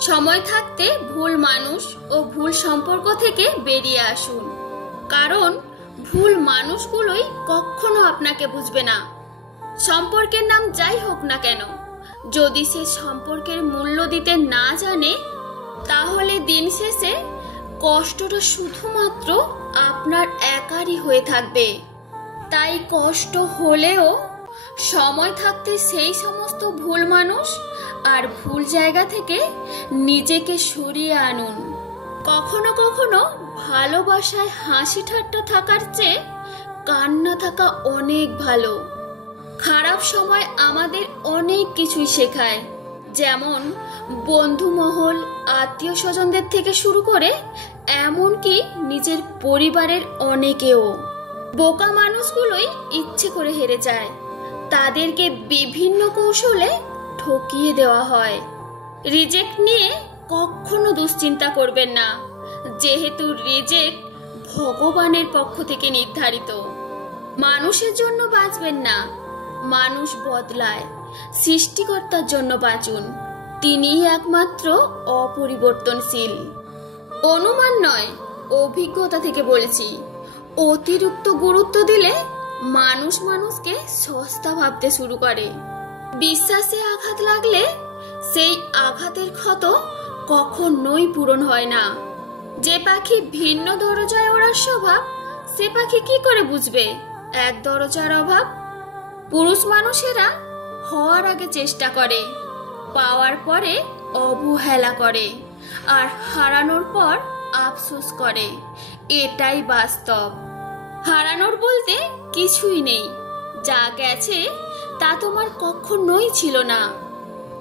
সময় থাকতে ভুল মানুষ ও ভুল সম্পর্ক থেকে বেরিয়ে আসুন, কারণ ভুল মানুষগুলোই কখনো আপনাকে বুঝবে না। সম্পর্কের নাম যাই হোক না কেন, যদি সে সম্পর্কের মূল্য দিতে না জানে, তাহলে দিন শেষে কষ্টটা শুধুমাত্র আপনার একারই হয়ে থাকবে। তাই কষ্ট হলেও সময় থাকতে সেই সমস্ত ভুল মানুষ আর ভুল জায়গা থেকে নিজেকে সরিয়ে আনুন। কখনো কখনো ভালোবাসায় হাসি ঠাট্টা থাকার চেয়ে কান্না থাকা অনেক ভালো। খারাপ সময় আমাদের অনেক কিছুই শেখায়, যেমন বন্ধু মহল, আত্মীয় স্বজনদের থেকে শুরু করে এমনকি নিজের পরিবারের অনেকেও। বোকা মানুষগুলোই ইচ্ছে করে হেরে যায়, তাদেরকে বিভিন্ন কৌশলে ঠকিয়ে দেওয়া হয়। রিজেক্ট নিয়ে কখনো দুশ্চিন্তা করবেন না, যেহেতু রিজেক্ট ভগবানের পক্ষ থেকে নির্ধারিত। মানুষের জন্য বাঁচবেন না, মানুষ বদলায়। সৃষ্টিকর্তার জন্য বাঁচুন, তিনিই একমাত্র অপরিবর্তনশীল। অনুমান নয়, অভিজ্ঞতা থেকে বলেছি। অতিরিক্ত গুরুত্ব দিলে মানুষ মানুষকে সস্তা ভাবতে শুরু করে। বিশ্বাসে আঘাত লাগলে সেই আঘাতের ক্ষত কখনোই পূরণ হয় না। যে পাখি ভিন্ন দরজায় ওড়ার স্বভাব, সে পাখি কি করে বুঝবে এক দরজার অভাব? পুরুষ মানুষেরা হওয়ার আগে চেষ্টা করে, পাওয়ার পরে অবহেলা করে, আর হারানোর পর আফসোস করে। এটাই বাস্তব। হারানোর বলতে কিছুই নেই, যা গেছে তা তোমার কখনোই ছিল না,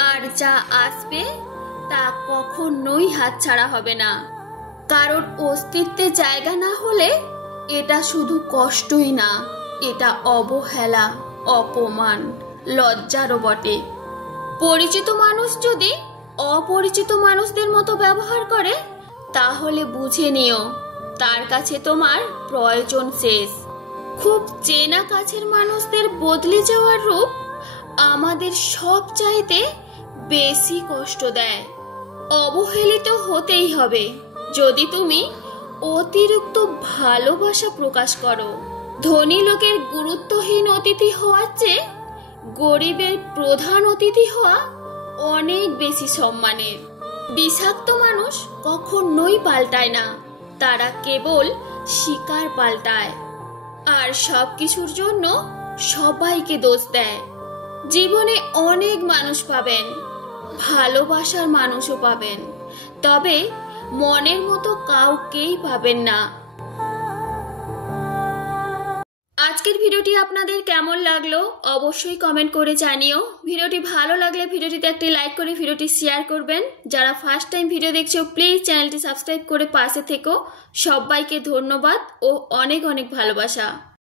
আর যা আসবে তা কখনোই হাতছাড়া হবে না। কারোর অস্তিত্বে জায়গা না হলে এটা শুধু কষ্টই না, এটা অবহেলা, অপমান, লজ্জারও বটে। পরিচিত মানুষ যদি অপরিচিত মানুষদের মতো ব্যবহার করে, তাহলে বুঝে নিও তার কাছে তোমার প্রয়োজন শেষ। খুব চেনা কাছের মানুষদের বদলে যাওয়ার রূপ আমাদের সব চাইতে বেশি কষ্ট দেয়। অবহেলিত হতেই হবে যদি তুমি অতিরিক্ত ভালোবাসা প্রকাশ করো। ধনী লোকের গুরুত্বহীন অতিথি হওয়ার চেয়ে গরিবের প্রধান অতিথি হওয়া অনেক বেশি সম্মানের। বিষাক্ত মানুষ কখনোই পাল্টায় না, তারা কেবল শিকার পাল্টায়, আর সবকিছুর জন্য সবাইকে দোষ দেয়। জীবনে অনেক মানুষ পাবেন, ভালোবাসার মানুষও পাবেন, তবে মনের মতো কাউকেই পাবেন না। আজকের ভিডিওটি আপনাদের কেমন লাগলো অবশ্যই কমেন্ট করে জানিও। ভিডিওটি ভালো লাগলে ভিডিওটিতে একটি লাইক করে ভিডিওটি শেয়ার করবেন। যারা ফার্স্ট টাইম ভিডিও দেখছো প্লিজ চ্যানেলটি সাবস্ক্রাইব করে পাশে থেকো। সবাইকে ধন্যবাদ ও অনেক অনেক ভালোবাসা।